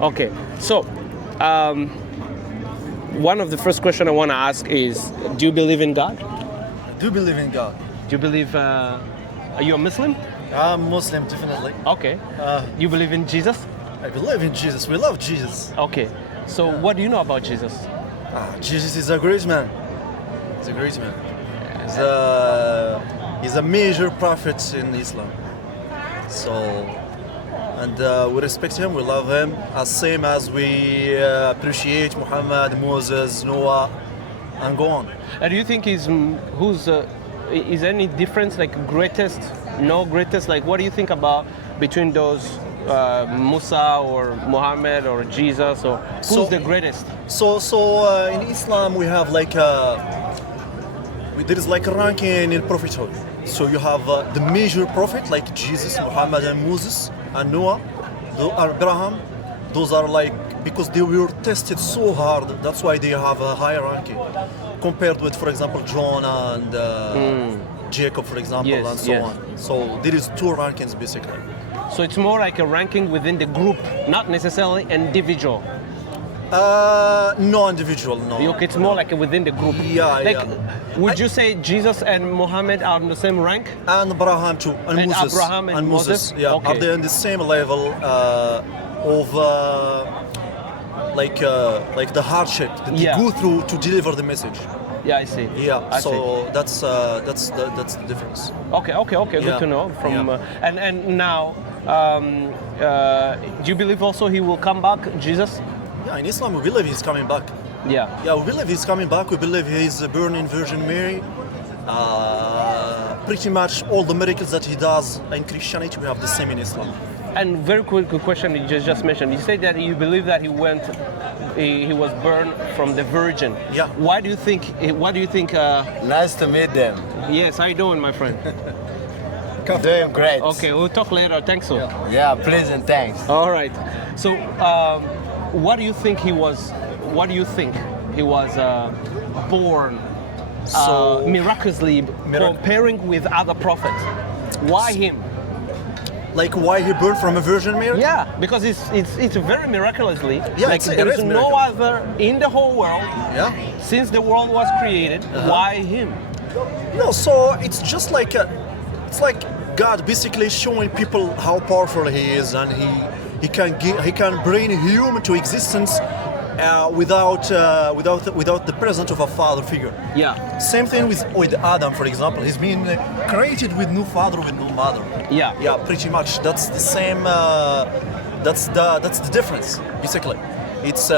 Okay, so one of the first question I want to ask is, do you believe in God? I do believe in God. Do you believe? Are you a Muslim? I'm Muslim, definitely. Okay. You believe in Jesus? I believe in Jesus. We love Jesus. Okay. So what do you know about Jesus? Jesus is a great man. He's a great man. He's a major prophet in Islam. So, and we respect him, we love him, as same as we appreciate Muhammad, Moses, Noah, and go on. And do you think is any difference, like greatest, no greatest? Like, what do you think about between those Musa or Muhammad or Jesus, or who's the greatest? So in Islam we have like there is like a ranking in prophethood. So you have the major prophet like Jesus, Muhammad, and Moses, and Noah, Abraham. Those are like, because they were tested so hard, that's why they have a higher ranking compared with, for example, Jonah and Jacob, for example, Yes, and so yes. on. So there is two rankings basically. So it's more like a ranking within the group, not necessarily individual. No individual, no. Okay, it's more like within the group. Yeah, like, yeah. Would you say Jesus and Muhammad are in the same rank? And Abraham too, and Moses. Abraham and Moses? Yeah, Okay. are they in the same level of like the hardship that they Yeah. go through to deliver the message? Yeah, I see. Yeah, I so see. that's the difference. Okay, Yeah. good to know. From Yeah. and now, do you believe also he will come back, Jesus? Yeah, in Islam we believe he's coming back. Yeah. Yeah, we believe he's coming back. We believe he's born in Virgin Mary. Pretty much all the miracles that he does in Christianity, we have the same in Islam. And very quick question you just mentioned. You said that you believe that he was born from the Virgin. Yeah. Why do you think? What do you think? Nice to meet them. Yes, how you doing, my friend? Doing great. Okay, we'll talk later. Thanks, so. Yeah, please and thanks. All right. So, what do you think he was? What do you think he was born miraculously, comparing with other prophets? Why him? Like why he born from a Virgin Mary? Yeah, because it's very miraculously. Yeah, like it there is is no miracle. other in the whole world. Yeah. Since the world was created, why him? No, so it's just like it's like God basically showing people how powerful He is, and He can bring human to existence without the presence of a father figure. Yeah. Same thing with Adam, for example. He's been created with no father, with no mother. Yeah. Yeah, pretty much. That's the same. That's the difference. Basically, it's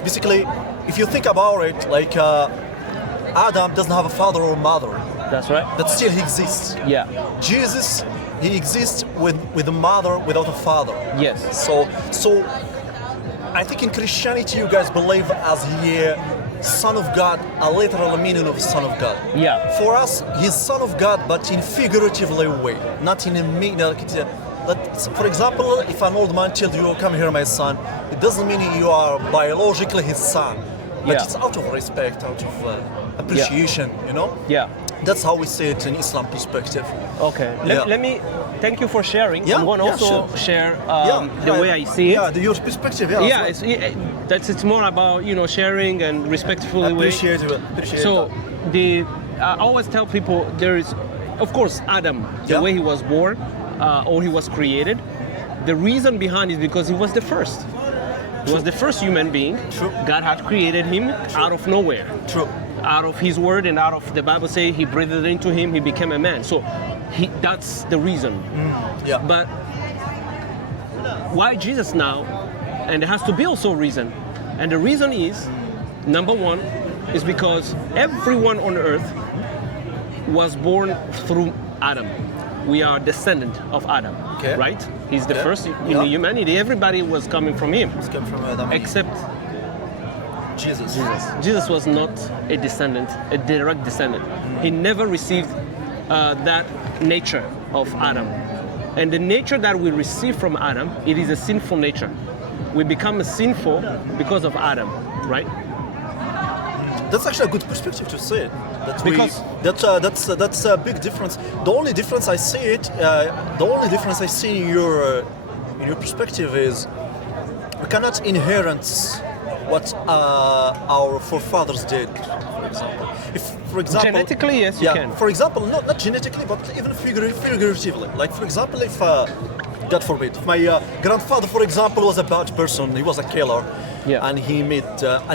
basically, if you think about it, like Adam doesn't have a father or mother, That's right. but still he exists. Yeah. Jesus, he exists with a mother without a father. Yes. So I think in Christianity you guys believe as he Son of God, a literal meaning of Son of God. Yeah. For us, he's Son of God, but in figuratively way, not in a meaning. For example, if an old man tells you, "Come here, my son," it doesn't mean you are biologically his son, but Yeah. it's out of respect, out of appreciation, you know. Yeah. That's how we see it in Islam perspective. Okay. Yeah. Let me thank you for sharing. Yeah, I'm going to yeah, also sure. share the way I see it. Yeah, your perspective. Yeah. Yeah, as well. it's more about sharing and respectfully. Appreciate So that. I always tell people there is, of course, Adam, the Yeah. way he was born or he was created. The reason behind it is because he was the first. He was the first human being. True. God had created him out of nowhere. True. Out of his word and out of the Bible say he breathed it into him, he became a man. So that's the reason. Yeah. But why Jesus now? And there has to be also a reason. And the reason is, number one, is because everyone on earth was born through Adam. We are descendant of Adam, Okay. right? He's the Okay. first in Yeah. the humanity. Everybody was coming from him, It's come from Adam. except Jesus. Jesus was not a descendant, a direct descendant. He never received that nature of Adam. And the nature that we receive from Adam, it is a sinful nature. We become sinful because of Adam, right? That's actually a good perspective to see it. Because- That's a big difference. The only difference I see in your perspective is we cannot inherit what our forefathers did. For example, if for example Genetically, yes, you can. For example, not genetically, but even figuratively. Like for example, if God forbid, if my grandfather, for example, was a bad person, he was a killer, Yeah. and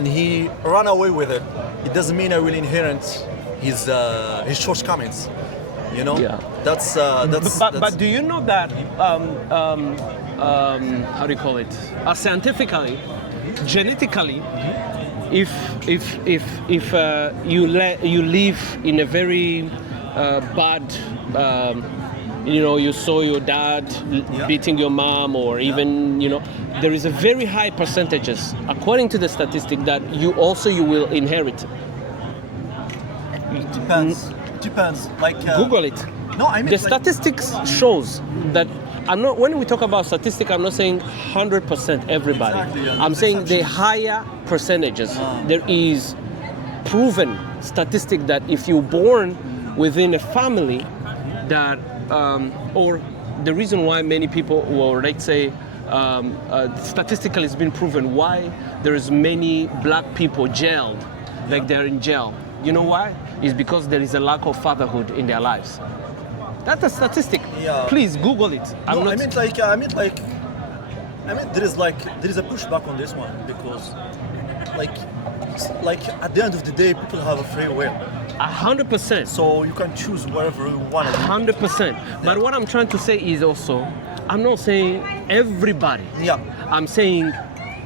he ran away with it. It doesn't mean I will inherit his shortcomings. You know, Yeah. that's But do you know that how do you call it? Scientifically, genetically, if you live in a very bad, you saw your dad beating your mom, or even there is a very high percentages, according to the statistic, that you will inherit. Depends. Like Google it. No, I mean The statistics shows that when we talk about statistics, I'm not saying 100% everybody. Exactly, yeah. I'm saying the Exceptions. higher percentages. There is proven statistic that if you're born within a family that, or the reason why many people, or let's say, statistically it's been proven why there is many black people jailed, like they're in jail. You know why? It's because there is a lack of fatherhood in their lives. That's a statistic. Yeah. Please Google it. I mean there is a pushback on this one, because like at the end of the day, people have a free will, 100%. so you can choose whatever you want to do. 100%. But what I'm trying to say is also, I'm not saying everybody. Yeah. I'm saying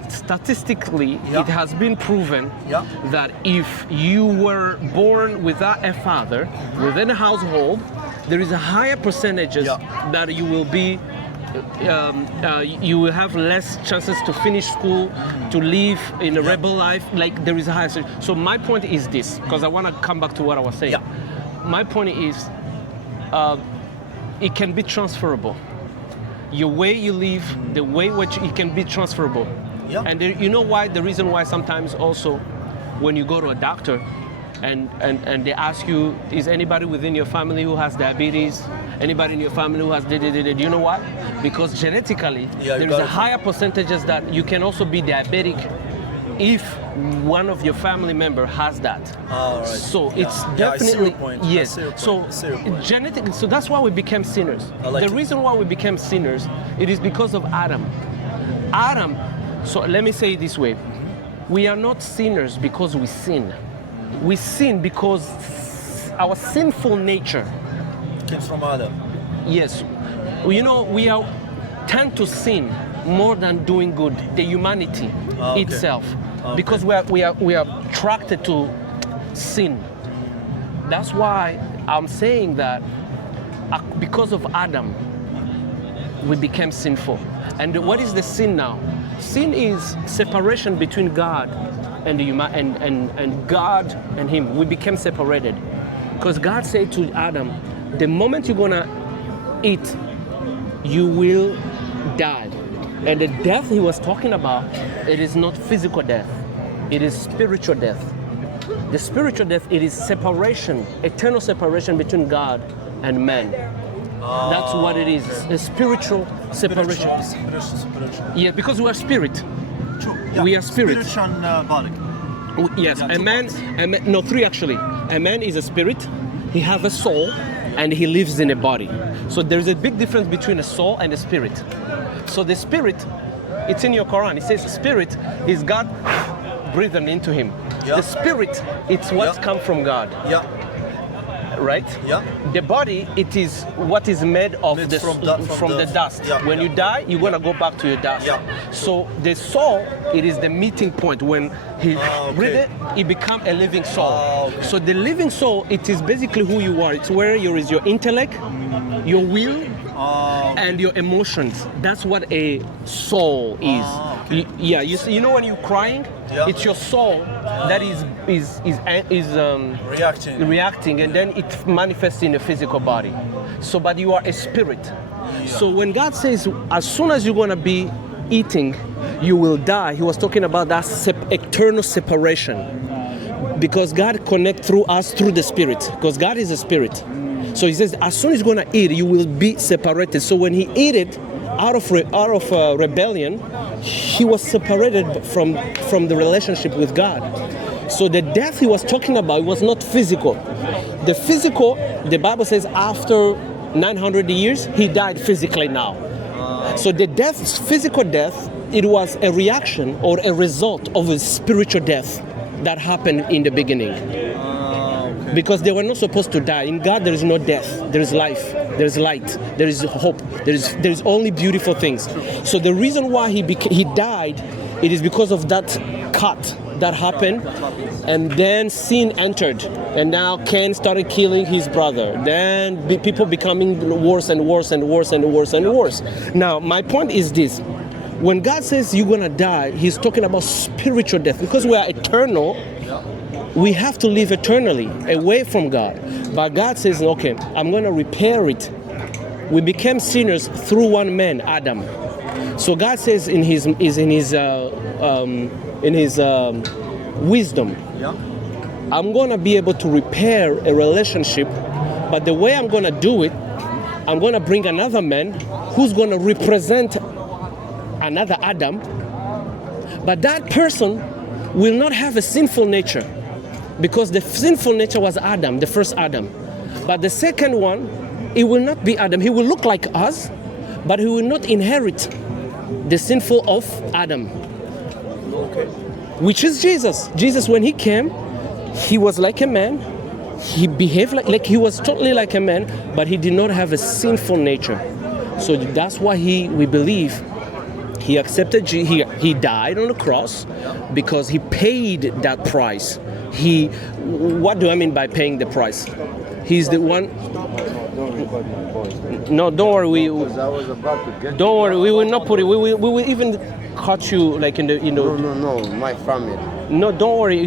statistically, Yeah. it has been proven Yeah. that if you were born without a father within a household, there is a higher percentages Yeah. that you will be, you will have less chances to finish school, to live in a rebel life. Like there is a higher. So my point is this, because I want to come back to what I was saying. Yeah. My point is, it can be transferable. Your way you live, the way which it can be transferable. Yeah. And you know why? The reason why sometimes also when you go to a doctor and they ask you, is anybody within your family who has diabetes? Anybody in your family who has do you know why? Because genetically, Yeah, there is a higher percentages that you can also be diabetic if one of your family member has that. All right. So Yeah. it's Yeah, I see definitely your point. I yes. see your point. So I see your point. genetically, so that's why we became sinners. I like the it. reason why we became sinners, it is because of Adam. Adam. So let me say it this way: we are not sinners because we sin. We sin because our sinful nature. Comes from Adam. Yes, we tend to sin more than doing good. The humanity Okay. itself, Okay. because we are attracted to sin. That's why I'm saying that because of Adam, we became sinful. And what is the sin now? Sin is separation between God and the human and God and him. We became separated because God said to Adam, the moment you're gonna eat, you will die. And the death he was talking about, it is not physical death, it is spiritual death. The spiritual death, it is separation, eternal separation between God and man. That's what it is, a spiritual separation. Spiritual. Yeah, because we are spirit. True. Yeah. We are spirit. Spiritual and body. Yes, Yeah, a two man, parts. no, three actually. A man is a spirit, he has a soul, and he lives in a body. So there's a big difference between a soul and a spirit. So the spirit, it's in your Quran, it says spirit is God breathing into him. Yeah. The spirit, it's what's Yeah. come from God, Yeah. right? Yeah. The body, it is what is made of Made the, from the dust. Yeah. When you die, you're gonna go back to your dust. Yeah. So the soul, it is the meeting point. When he okay. breathed it, it become a living soul. Okay. So the living soul, it is basically who you are. It's where is your intellect, your will, and your emotions. That's what a soul is. Okay. Yeah, you know when you're crying, Yeah. it's your soul that is reacting, and then it manifests in a physical body. So, but you are a spirit. So when God says, as soon as you're gonna be eating, you will die, he was talking about that eternal separation. Because God connects through us through the spirit, because God is a spirit. So he says, as soon as you're gonna eat, you will be separated. So when he eat it, out of rebellion, he was separated from the relationship with God. So the death he was talking about was not physical. The physical, the Bible says after 900 years, he died physically now. So the death, physical death, it was a reaction or a result of a spiritual death that happened in the beginning. Because they were not supposed to die. In God, there is no death. There is life. There is light. There is hope. There is only beautiful things. So the reason why he died, it is because of that cut that happened, and then sin entered, and now Cain started killing his brother. Then people becoming worse and worse and worse and worse and worse. Now, my point is this: when God says you're gonna die, He's talking about spiritual death, because we are eternal. We have to live eternally away from God. But God says, okay, I'm going to repair it. We became sinners through one man, Adam. So God says in his wisdom, I'm going to be able to repair a relationship, but the way I'm going to do it, I'm going to bring another man who's going to represent another Adam, but that person will not have a sinful nature. Because the sinful nature was Adam, the first Adam. But the second one, it will not be Adam. He will look like us, but he will not inherit the sinful of Adam. Which is Jesus. Jesus, when he came, he was like a man. He behaved like he was totally like a man, but he did not have a sinful nature. So that's why we believe he accepted, he died on the cross because he paid that price. What do I mean by paying the price? He's the one. No, don't worry. Don't worry. We will not put it. We will even cut you like in the. No, my family. No, don't worry.